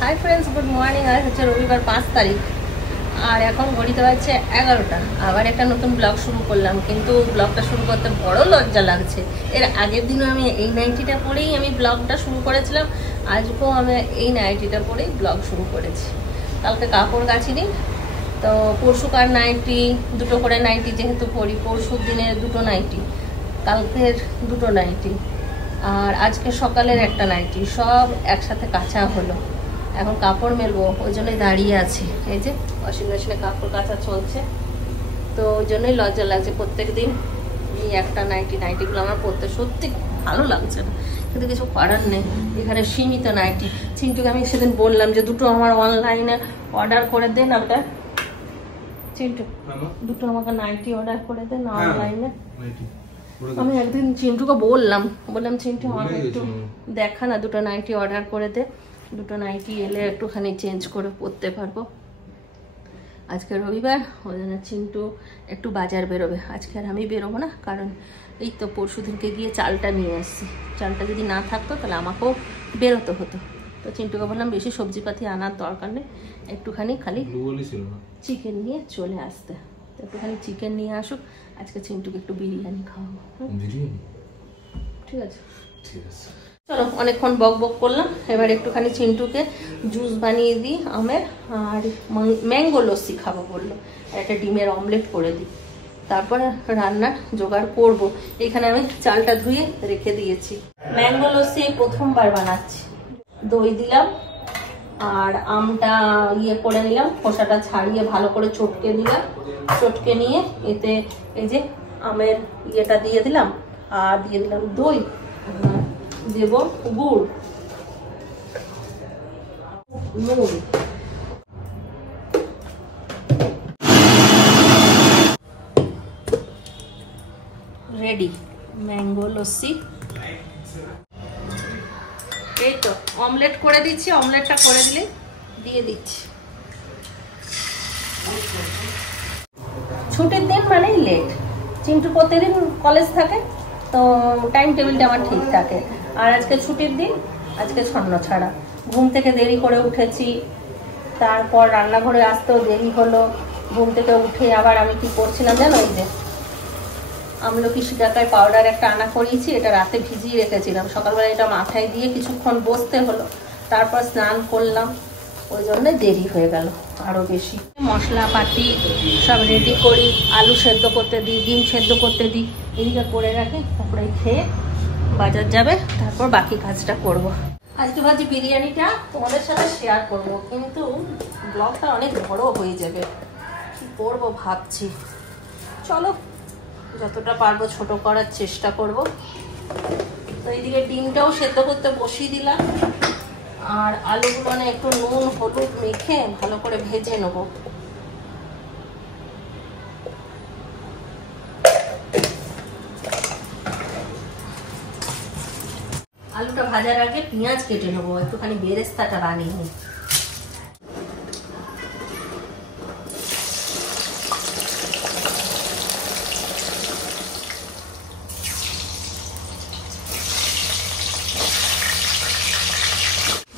Hi friends good morning. आज হচ্ছে রবিবার 5 তারিখ আর এখন ঘড়িতে বাজছে 11টা। আবার একটা নতুন ব্লগ শুরু করলাম, কিন্তু ব্লগটা শুরু করতে বড় লজ্জা লাগছে। এর আগের দিনও আমি এই নাইটিটা পরেই আমি ব্লগটা শুরু করেছিলাম, আজকেও আমি এই নাইটিটা পরেই ব্লগ শুরু করেছি। কালকে কাপড় কাচিনি, তো পরশুকার নাইটি দুটো করে নাইটি যেহেতু পরি, পরশুর দিনের দুটো নাইটি, কালকের দুটো নাইটি আর আজকে সকালের একটা নাইটি, সব একসাথে কাচা হলো। এখন কাপড় মেলবো, ওই জন্যই দাঁড়িয়ে আছি। এই যে ওয়াশিং মেশিনে কাপড় কাচা চলছে, তো ওই জন্যই লজ্জা লাগছে। প্রত্যেক দিন এই একটা নাইটিগুলো আমার পরতে সত্যি ভালো লাগছে না, কিন্তু কিছু করার নেই। এখানে সীমিত নাইটি। চিন্টুকে আমি সেদিন বললাম যে দুটো আমার অনলাইনে অর্ডার করে দেন। আপনার চিন্টু দুটো আমাকে নাইটি অর্ডার করে দেন অনলাইনে। আমি একদিন চিন্টুকে বললাম চিন্টু আমাকে একটু দেখা না, দুটো নাইটি অর্ডার করে দে, দুটো নাইটি এলে একটুখানি চেঞ্জ করে পরতে পারবো। আজকে রবিবার, ওই জন্য চিন্টু একটু বাজার বেরোবে। আজকে আর আমি বেরোবো না, কারণ এই তো পরশু দিনকে গিয়ে চালটা নিয়ে আসছি। চালটা যদি না থাকতো তাহলে আমাকেও বেরোতে হতো। তো চিন্টুকে বললাম বেশি সবজিপাতি আনার দরকার নেই, একটুখানি খালি চিকেন নিয়ে চলে আসতে। তো একটুখানি চিকেন নিয়ে আসুক, আজকে চিন্টুকে একটু বিরিয়ানি খাওয়াবো। ঠিক আছে ঠিক আছে, চলো অনেকক্ষণ বক বক করলাম। এবার একটুখানি চিন্টুকে জুস বানিয়ে দিই আমের, আর ম্যাঙ্গো লস্যি খাবো বললো, আর একটা ডিমের অমলেট করে দিই, তারপরে রান্নার জোগাড় করব। এখানে আমি চালটা ধুয়ে রেখে দিয়েছি। ম্যাঙ্গো লস্যি এই প্রথমবার বানাচ্ছি। দই দিলাম আর আমটা করে নিলাম, খোসাটা ছাড়িয়ে ভালো করে চটকে নিলাম। চটকে নিয়ে এতে এই যে আমের ইয়েটা দিয়ে দিলাম, আর দিয়ে দিলাম দই, দেব গুড়, নুন। Ready mango lassi. এই তো অমলেট করে দিচ্ছি, অমলেটটা করে দিলে দিয়ে দিচ্ছি। ছুটির দিন মানেই লেট। চিন্টু প্রতিদিন কলেজ থাকে, তো টাইম টেবিলটা আমার ঠিক থাকে। আর আজকে ছুটির দিন, আজকে ছন্ন ছাড়া। ঘুম থেকে দেরি করে উঠেছি, তারপর রান্নাঘরে আসতেও দেরি হলো। ঘুম থেকে উঠে আবার আমি কি করছিলাম জানো, এই যে আমলকি শিকাকায় পাউডার একটা আনা করিয়েছি, এটা রাতে ভিজিয়ে রেখেছিলাম। সকালবেলা এটা মাথায় দিয়ে কিছুক্ষণ বসতে হলো, তারপর স্নান করলাম, ওই জন্য দেরি হয়ে গেল আরো বেশি। মশলা পাতি সব রেডি করি, আলু সেদ্ধ করতে দিই, ডিম সেদ্ধ করতে দিই, এদিকে করে রাখি। তারপরে খেয়ে বাজার যাবে, তারপর বাকি কাজটা করব। আজকে ভাবছি বিরিয়ানিটা তোমাদের সাথে শেয়ার করব, কিন্তু ব্লগটা অনেক বড় হয়ে যাবে। কি করব ভাবছি, চলো যতটা পারবো ছোট করার চেষ্টা করব। তো এইদিকে ডিমটাও সেদ্ধ করতে বসিয়ে দিলাম, আর আলুগুলো না একটু নুন হলুদ মেখে ভালো করে ভেজে নেব। আলুটা ভাজার আগে পেঁয়াজ কেটে নেবো, একটুখানি বেরেস্তাটা বানিয়ে নিই।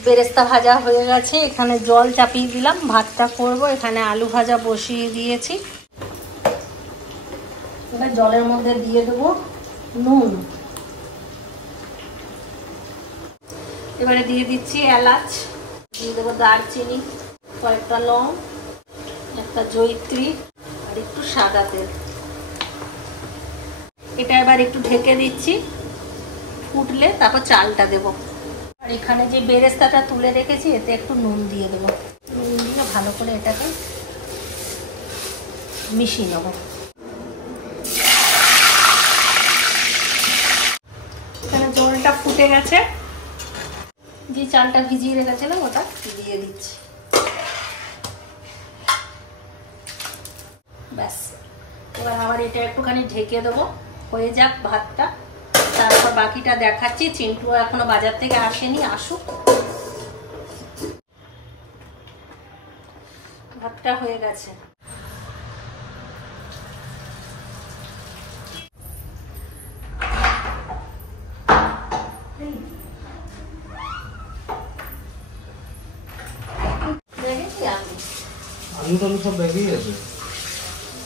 বেরেস্তা ভাজা হয়ে গেছে, এখানে জল চাপিয়ে দিলাম, ভাতটা করব। এখানে আলু ভাজা বসিয়ে দিয়েছি, এবার জলের মধ্যে দিয়ে দেবো নুন। এবারে দিয়ে দিচ্ছি এলাচ, দিয়ে দেবো দারচিনি, কয়েকটা লং, একটা জয়িত্রী, আর একটু সাদা তেল। এটা এবার একটু ঢেকে দিচ্ছি, ফুটলে তারপর চালটা দেবো। আর এখানে যে বেরেস্তাটা তুলে রেখেছি, এতে একটু নুন দিয়ে দেবো। নুন দিয়ে ভালো করে এটাকে মিশিয়ে নেব। এখানে জলটা ফুটে গেছে, যে চালটা ভিজিয়ে রেখেছিলাম ওটা দিয়ে দিচ্ছি। ব্যাস, এবার আবার এটা একটুখানি ঢেকে দেবো, হয়ে যাক ভাতটা, তারপর বাকিটা দেখাচ্ছি। চিন্টু এখনো বাজার থেকে আসেনি, আসুক। ভাতটা হয়ে গেছে। আলু টালু সব ব্যাগেই আছে।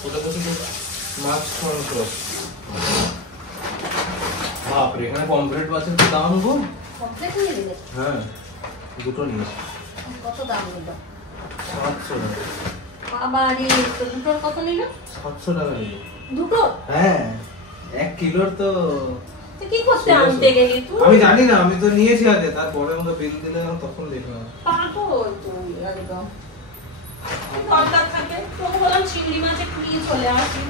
ওটা তো শুধু মাছ মাংস। বাপরে, এখানে পমফ্রেট মাছের কি দাম গো? পমফ্রেট নিয়ে দিলে? হ্যাঁ, দুটো নিয়েছি। কত দাম নিল? 700 টাকা। বাবা রে, তো দুটোর কত নিল? 700 টাকা নিল। দুটো? হ্যাঁ, 1 কিলোর তো। কি করতে আনতে গেলি তুই? আমি জানি না, আমি তো নিয়েছি আগে, তারপরে আমাকে বিল দিলে তখন দেখলাম। পাগল তুই একদম। দরকার থাকে তো বললাম চিংড়ি মাছ একটু নিয়ে চলে আসি,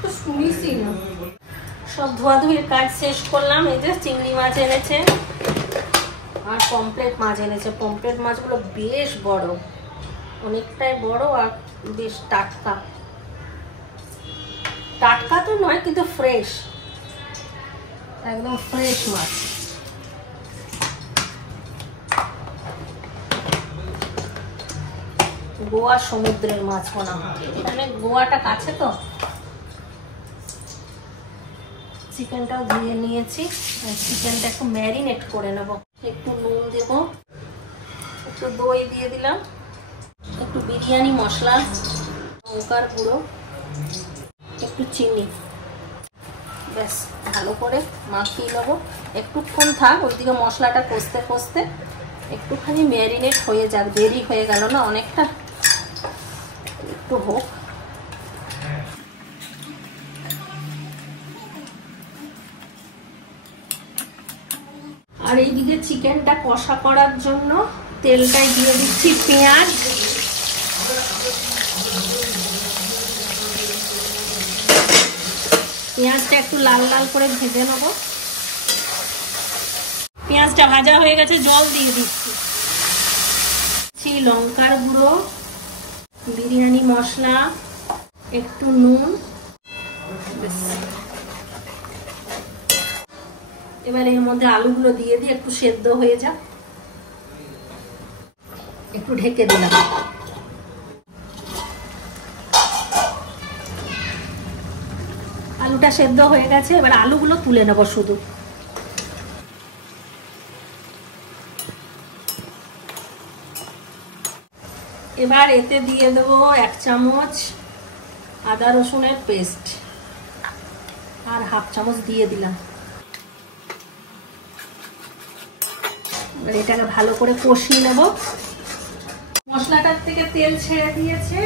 তো শুনিসই না। সব ধোয়াধুয়ির কাজ শেষ করলাম। এই যে চিংড়ি মাছ এনেছে আর পমফ্রেট মাছ এনেছে। পমফ্রেট মাছগুলো বেশ বড়, অনেকটাই বড় আর বেশ টাটকা। টাটকা তো নয় কিন্তু ফ্রেশ, একদম ফ্রেশ মাছ। গোয়া সমুদ্রের মাছ মনে হয়, এখানে গোয়াটা কাছে তো। চিকেনটাও ধুয়ে নিয়েছি, চিকেনটা একটু ম্যারিনেট করে নেব। একটু নুন দেব, একটু দই দিয়ে দিলাম, একটু বিরিয়ানি মশলা, লঙ্কার গুঁড়ো, একটু চিনি, ব্যাস ভালো করে মাখিয়ে নেবো। একটুক্ষণ থাক, ওইদিকে মশলাটা কষতে কষতে একটুখানি ম্যারিনেট হয়ে যাক। দেরি হয়ে গেল না অনেকটা, একটু হোক। আর এইদিকে চিকেনটা কষা করার জন্য তেলটাই দিয়ে দিচ্ছি পেঁয়াজ, পেঁয়াজটা একটু লাল লাল করে ভেজে নেব। পেঁয়াজটা ভাজা হয়ে গেছে, জল দিয়ে দিচ্ছি। লঙ্কার গুঁড়ো, বিরিয়ানি মশলা, একটু নুন। এবার এর মধ্যে আলুগুলো দিয়ে দিয়ে একটু সেদ্ধ হয়ে যাক, একটু ঢেকে দিলাম। আলুটা সেদ্ধ হয়ে গেছে, এবার আলুগুলো তুলে নেব শুধু। এবার এতে দিয়ে দেবো 1 চামচ আদা রসুনের পেস্ট আর 1/2 চামচ দিয়ে দিলাম। এবার এটাকে ভালো করে কষিয়ে নেব। মশলাটার থেকে তেল ছেড়ে দিয়েছে,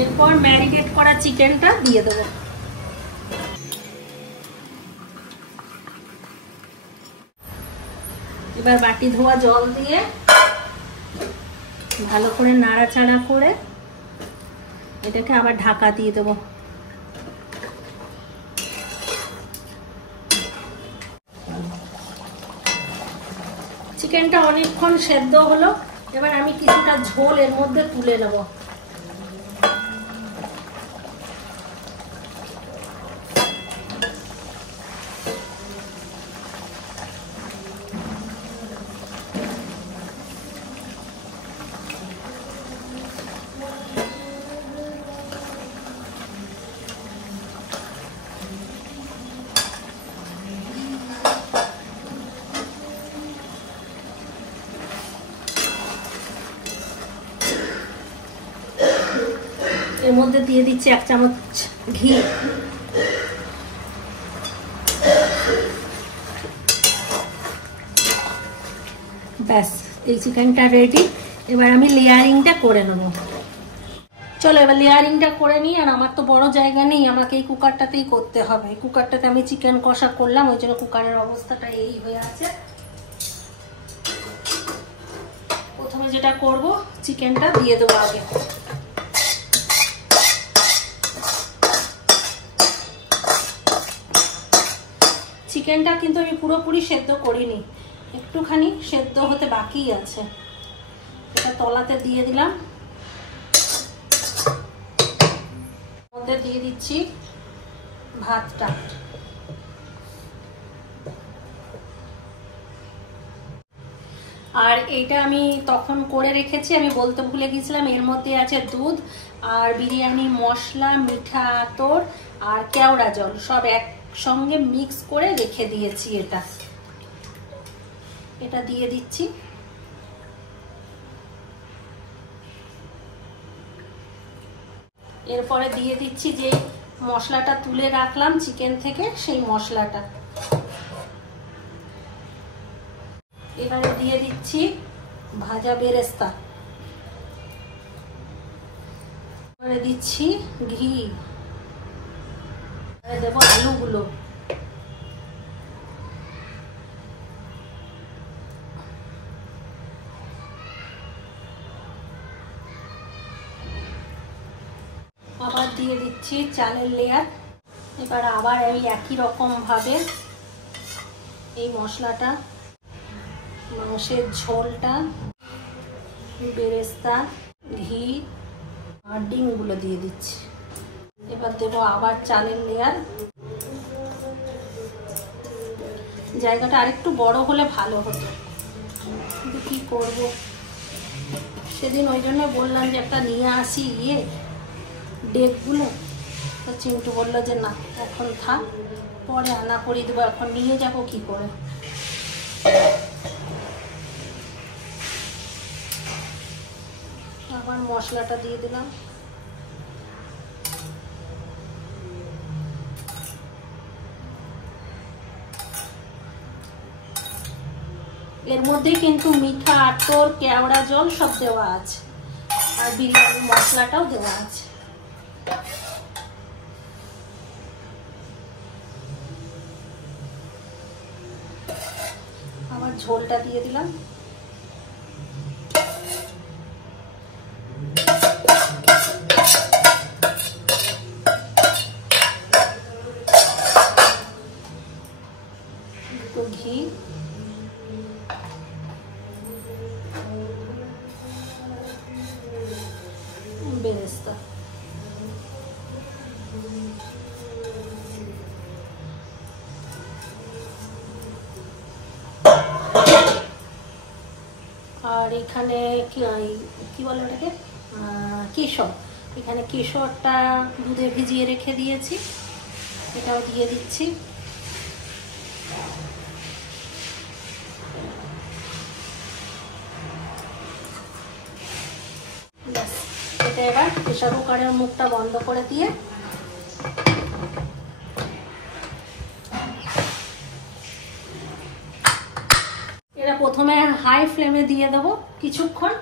এরপর ম্যারিনেট করা চিকেনটা দিয়ে দেবো। এবার বাটি ধোয়া জল দিয়ে ভালো করে নাড়াচাড়া করে এটাকে আবার ঢাকা দিয়ে দেবো। চিকেনটা অনেকক্ষণ সেদ্ধ হলো, এবার আমি কিছুটা ঝোল এর মধ্যে তুলে নেব। এর মধ্যে দিয়ে দিচ্ছি 1 চামচ ঘি। ব্যাস, এই চিকেনটা রেডি। এবার আমি লেয়ারিংটা করে নেব। চলো এবার লেয়ারিংটা করে নিই। আর আমার তো বড় জায়গা নেই, আমাকে এই কুকারটাতেই করতে হবে। কুকারটাতে আমি চিকেন কষা করলাম, ওই জন্য কুকারের অবস্থাটা এই হয়ে আছে। প্রথমে যেটা করব, চিকেনটা দিয়ে দেবো আগে। চিকেনটা কিন্তু আমি পুরোপুরি সেদ্ধ করিনি, একটুখানি সেদ্ধ হতে বাকি আছে। এটা তলাতে দিয়ে দিলাম। মধ্যে দিয়ে দিচ্ছি ভাতটা। আর এইটা আমি তখন করে রেখেছি, আমি বলতে ভুলে গেছিলাম, এর মধ্যে আছে দুধ আর বিরিয়ানি মশলা, মিঠা আতর আর কেওড়া জল, সব একসঙ্গে মিক্স করে রেখে দিয়েছি। এটা দিয়ে দিচ্ছি। এরপরে দিয়ে দিচ্ছি যে মশলাটা তুলে রাখলাম চিকেন থেকে, সেই মশলাটা। এবারে দিয়ে দিচ্ছি ভাজা বেরেস্তা, এবারে দিচ্ছি ঘি, এবারে দেবো আলুগুলো, আবার দিয়ে দিচ্ছি চালের লেয়ার। এবার আবার আমি একই রকম ভাবে এই মশলাটা, মাংসের ঝোলটা, বেরেস্তা, ঘি আর ডিমগুলো দিয়ে দিচ্ছি। এবার দেবো আবার চালের লেয়ার। জায়গাটা আরেকটু বড় হলে ভালো হতো, কিন্তু কি করব, সেদিন ওই জন্য বললাম যে একটা নিয়ে আসি ডেকগুলো, তো চিন্টু বললো যে না এখন থাক, পরে আনা করিয়ে দেবো, এখন নিয়ে যাবো কি করে। আবার মশলাটা দিয়ে দিলাম। এর মধ্যে কিন্তু মিঠা আতর, কেওড়া জল সব দেওয়া আছে, আর বিরিয়ানি মশলাটাও দেওয়া আছে। আবার ঝোলটা দিয়ে দিলাম। ঘি, বেরেস্তা, আর এখানে কি বলে ওটাকে, কেশর। এখানে কেশরটা দুধে ভিজিয়ে রেখে দিয়েছি, এটাও দিয়ে দিচ্ছি। ব্যাস, এটা এবার প্রেসার কুকারের মুখটা বন্ধ করে দিয়ে এটা প্রথমে হাই ফ্লেমে দিয়ে দেবো কিছুক্ষণ,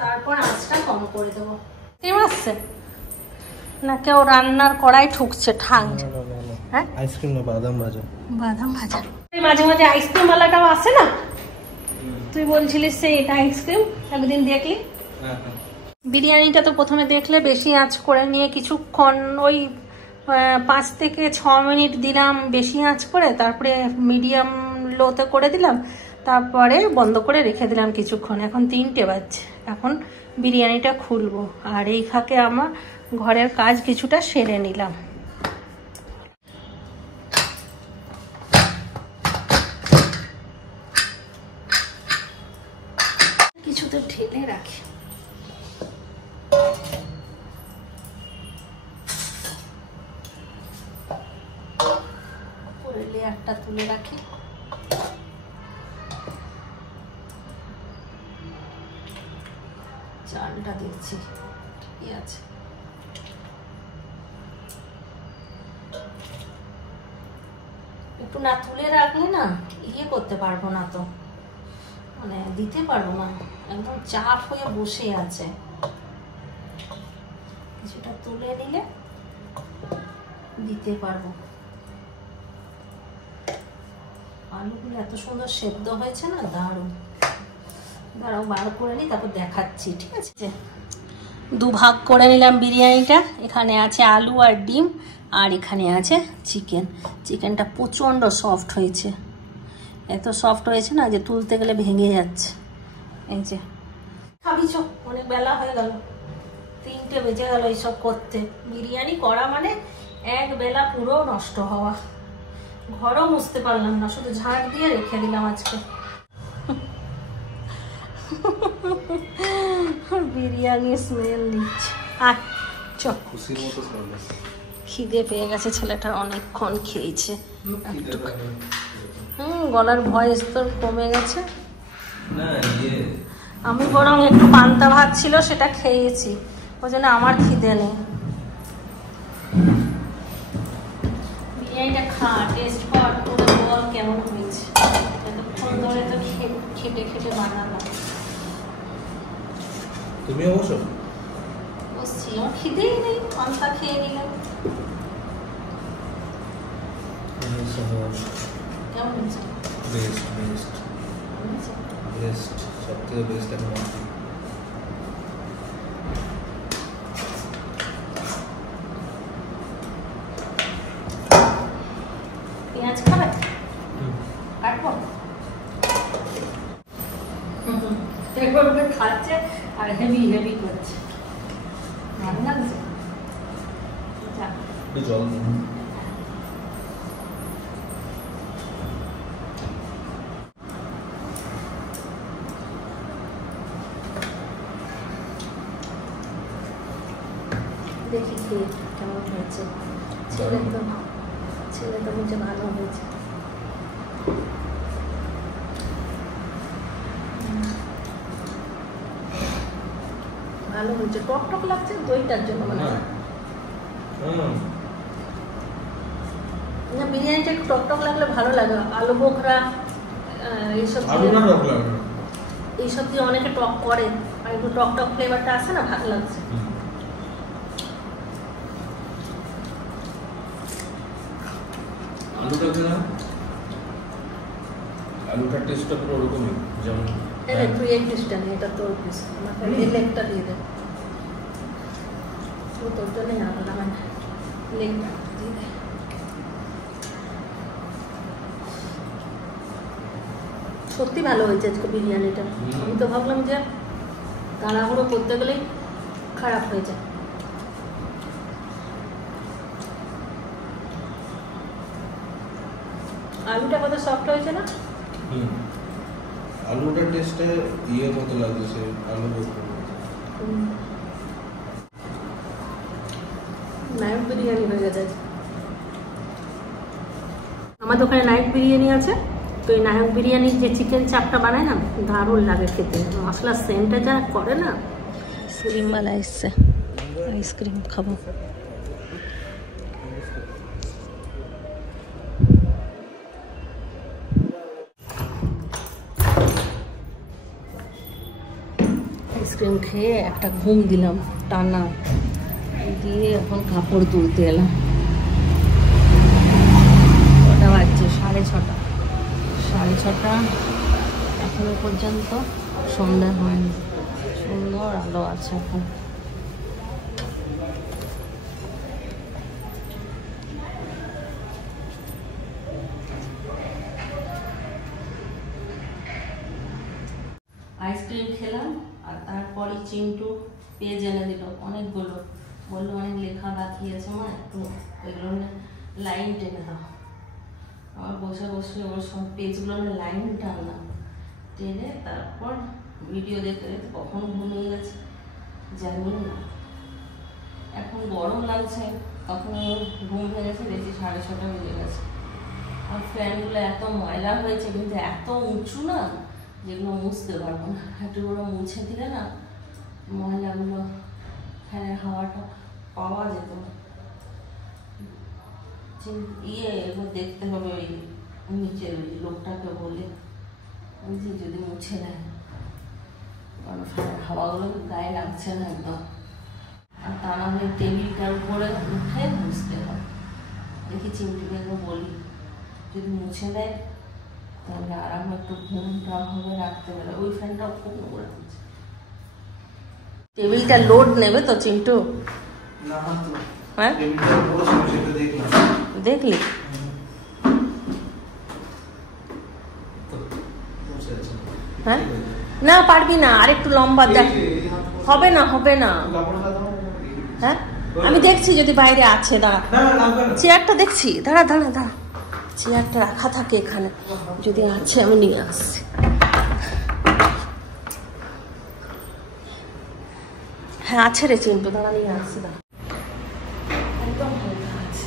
তারপর আঁচটা কম করে দেবো। কেমন আসছে না, কেউ রান্নার কড়াই ঠুকছে ঠাং। হ্যাঁ, আইসক্রিম না, বাদাম ভাজা। বাদাম ভাজা। মাঝে মাঝে আইসক্রিম ওয়ালাটাও আসে না, তুই বলছিলিস সে এটা আইসক্রিম, একদিন দেখলি। বিরিয়ানিটা তো প্রথমে দেখলে বেশি আঁচ করে নিয়ে কিছুক্ষণ, ওই 5 থেকে 6 মিনিট দিলাম বেশি আঁচ করে, তারপরে মিডিয়াম লোতে করে দিলাম, তারপরে বন্ধ করে রেখে দিলাম কিছুক্ষণ। এখন 3টে বাজছে, এখন বিরিয়ানিটা খুলবো, আর এই ফাঁকে আমার ঘরের কাজ কিছুটা সেরে নিলাম। কিছুতে ঢেলে রাখি। লেয়ারটা তুলে রাখি। চালটা দিচ্ছি, ঠিকই আছে। একটু না তুলে রাখলে না করতে পারবো না, তো মানে দিতে পারবো না, একদম চাপ হয়ে বসে আছে। কিছুটা তুলে নিলে দিতে পারবো। আলুগুলো এত সুন্দর সেদ্ধ হয়েছে না, দারুণ। দাঁড়াও বার করে নিই, তারপর দেখাচ্ছি, ঠিক আছে। 2 ভাগ করে নিলাম বিরিয়ানিটা। এখানে আছে আলু আর ডিম, আর এখানে আছে চিকেন। চিকেনটা প্রচণ্ড সফট হয়েছে, এত সফট হয়েছে না যে তুলতে গেলে ভেঙে যাচ্ছে। এই যে খাবি চো, অনেক বেলা হয়ে গেল, 3টে বেজে গেল এইসব করতে। বিরিয়ানি করা মানে এক বেলা পুরো নষ্ট হওয়া। ঘরও মুছতে পারলাম না, শুধু ঝাড় দিয়ে রেখে দিলাম আজকে। বিরিয়ানি স্মেল নিচ্ছে। আচ্ছা, খিদে পেয়ে গেছে ছেলেটার, অনেকক্ষণ খেয়েছে। গলার ভয়েস তোর কমে গেছে। আমি বরং একটু পান্তা ভাত ছিল সেটা খেয়েছি, ওই জন্য আমার খিদে নেই। খা, টেস্ট কর, করে বল কেমন হয়েছে। এতক্ষণ ধরে তো খেটে খেটে বানালাম। তুমি অবশ্য বসছি, আমার খিদেই নেই, পান্তা খেয়ে নিলাম। কেমন হয়েছে? বেস্ট বেস্ট বেস্ট, সব থেকে বেস্ট এখন। পেঁয়াজ খাবে? কাটবো? এভাবে খাচ্ছে আর হেভি হেভি করছে, ভালো লাগছে। জল দেখি খেয়ে কেমন হয়েছে। ছেলে তো বলছে ভালো হয়েছে। ভালো হয়েছে, টক টক লাগছে দইটার জন্য মানে না, বিরিয়ানিটা একটু টক টক লাগলে ভালো লাগে। আলু বোখরা এইসব দিয়ে অনেকে টক করে, আর একটু টক টক ফ্লেভারটা আসে না, ভালো লাগছে। আলুটার টেস্টটা পুরো ওরকমই, যেমন তুই এই পিসটা নেই, এটা তোর পিস, আমাকে এই লেগটা দিয়ে দে। তোর জন্যই আলাদা মানে লেগটা দিয়ে দে। সত্যি ভালো হয়েছে আজকে বিরিয়ানিটা। আমি তো ভাবলাম যে তাড়াহুড়ো করতে গেলেই খারাপ হয়ে যায়। আলুটা কত সফট হয়েছে না? আলুটার টেস্টে ইয়ের মতো লাগছে, আলু নায়ক বিরিয়ানি হয়ে গেছে। আমার দোকানে নায়ক বিরিয়ানি আছে, তো এই নায়ক বিরিয়ানির যে চিকেন চাপটা বানায় না, দারুণ লাগে খেতে। মশলার সেন্টটা যা করে না। ক্রিমওয়ালা এসছে, আইসক্রিম খাবো। আইসক্রিম খেয়ে একটা ঘুম দিলাম টানা, দিয়ে এখন কাপড় তুলতে এলাম। কটা বাজছে? 6:30 এখনো পর্যন্ত সন্ধ্যা হয়নি। সুন্দর আলো আছে এখন। আইসক্রিম খেলাম, আর তারপরে চিন্টু পেজ এনে দিল অনেকগুলো। বললো অনেক লেখা বাকি আছে, মা একটু ওইগুলো লাইন টেনে দাও। আমার বসে বসে ওর সব পেজগুলো লাইন টানলাম, টেনে তারপর ভিডিও দেখতে দেখতে কখন ঘুমিয়ে গেছে জানি না। এখন গরম লাগছে, তখন ঘুম ভেঙেছে, দেখি 6:30 বেজে গেছে। আর ফ্যানগুলো এত ময়লা হয়েছে, কিন্তু এত উঁচু না যেগুলো মুছতে পারবো না। একটু করে মুছে দিলে না ময়লাগুলো, ফ্যানের হাওয়াটা পাওয়া যেত। এবার দেখতে হবে ওই নিচের ওই লোকটাকে বলে যদি মুছে দেয়, কারণ ফ্যানের হাওয়াগুলো গায়ে লাগছে না একদম। আর তা না হলে টেবিলটার উপরে উঠে মুছতে হবে। দেখি চিমটিকে বলি যদি মুছে দেয় তাহলে আরাম, একটু ঘুমটা হবে রাখতে পারে। ওই ফ্যানটাও খুব নোংরা হচ্ছে। টেবিলটা লোড নেবে তো চিন্টু? হ্যাঁ দেখলি? হ্যাঁ না পারবি না, আরেকটু লম্বা দেখ। হবে না হবে না। হ্যাঁ আমি দেখছি যদি বাইরে আছে, দাঁড়া চেয়ারটা দেখছি, দাঁড়া দাঁড়া দাঁড়া, চেয়ারটা রাখা থাকে এখানে, যদি আছে আমি নিয়ে আসছি। হ্যাঁ আছে রে চিন্টু, দাঁড়া নিয়ে আসছি। দাঁড়া একদম হালকা আছে।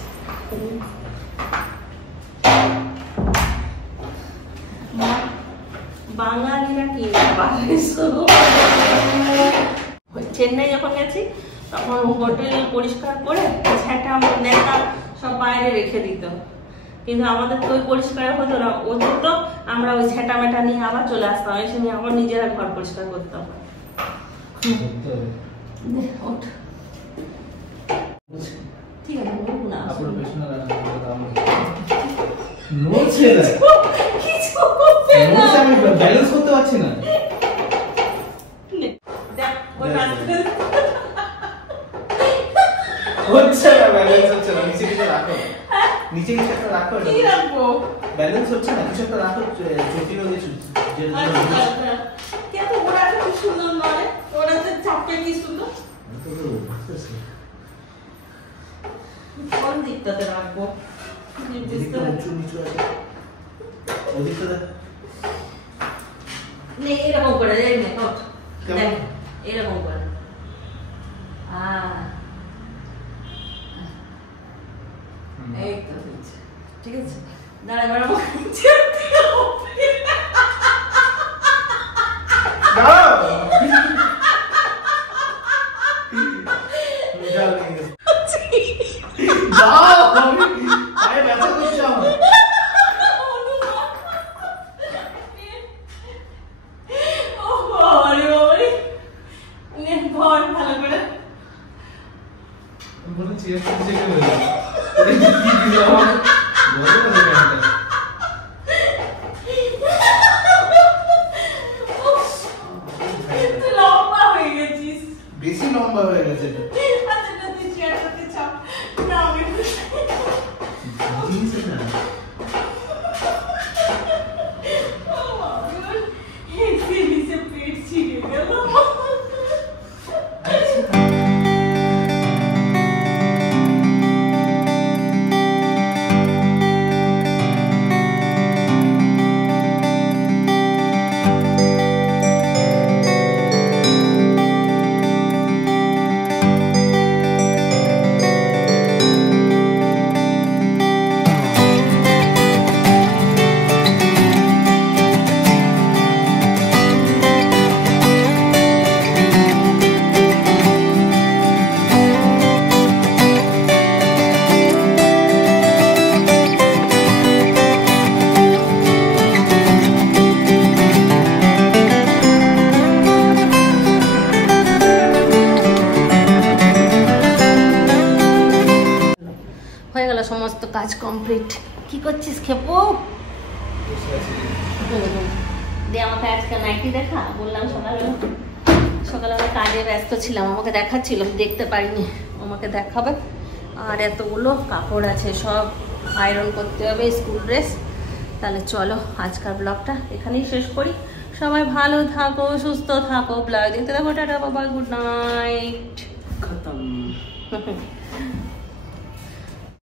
বাঙালিরা কি চেন্নাই যখন গেছি তখন হোটেল পরিষ্কার করে সেটা নেতা সব বাইরে রেখে দিত, কিন্তু আমাদের তো ওই পরিষ্কার হতো না, ও তো আমরা ওই ঝেঁটা মেটা নিয়ে আবার চলে আসতাম, এসে নিয়ে আবার নিজেরা ঘর পরিষ্কার করতাম। ওঠ, ঠিক আছে বলবো না, কিছু করতে না, আমি ব্যালেন্স করতে পারছি না। দেখ ওই কাজটা হচ্ছে না, ব্যালেন্স হচ্ছে না, নিচে কিছু রাখো, নিচে কিছু একটা রাখো, কি রাখবো, ব্যালেন্স হচ্ছে না, কিছু একটা রাখো, চটিও কিছু যেটা কে তো ওরা এত সুন্দর নয়, ওরা তো চাপে কি সুন্দর, কোন দিকটাতে রাখবো বুঝতে উঁচু নিচু আছে, ওদিকটা দেখ। নে এরকম করে দেখ, নে ওঠ, কেমন? দেখ এরকম করে, এই তো হয়েছে, ঠিক আছে, দাঁড়া এবার আমাকে যেতে হবে। দাঁড়াও। যাও, নিয়ে গেছে। যাও, পায়ে ব্যথা করছে আমার। ও বাবারে বাবারে, নে ধর ভালো করে, আমি বলছি একটা চেক করে দাও। ওরে কি দিল আমার? বলো না কেন? তুই লম্বা হয়ে গেছিস, বেশি লম্বা হয়ে গেছে। আচ্ছা না তুই চেয়ারটাতে চাপ, না আমি জিনিস না। পেট ছিঁড়ে গেল। হয়ে গেল সমস্ত কাজ কমপ্লিট। কি করছিস খেপো? দে আমাকে আজকে নাইটি দেখা, বললাম সকালে আমি কাজে ব্যস্ত ছিলাম, আমাকে দেখাচ্ছিল, দেখতে পারিনি, আমাকে দেখাবে। আর এতগুলো কাপড় আছে, সব আয়রন করতে হবে, স্কুল ড্রেস। তাহলে চলো আজকাল ব্লগটা এখানেই শেষ করি। সবাই ভালো থাকো, সুস্থ থাকো, ব্লগ দেখতে থাকো, টাটা বাবা, গুড নাইট। খতম।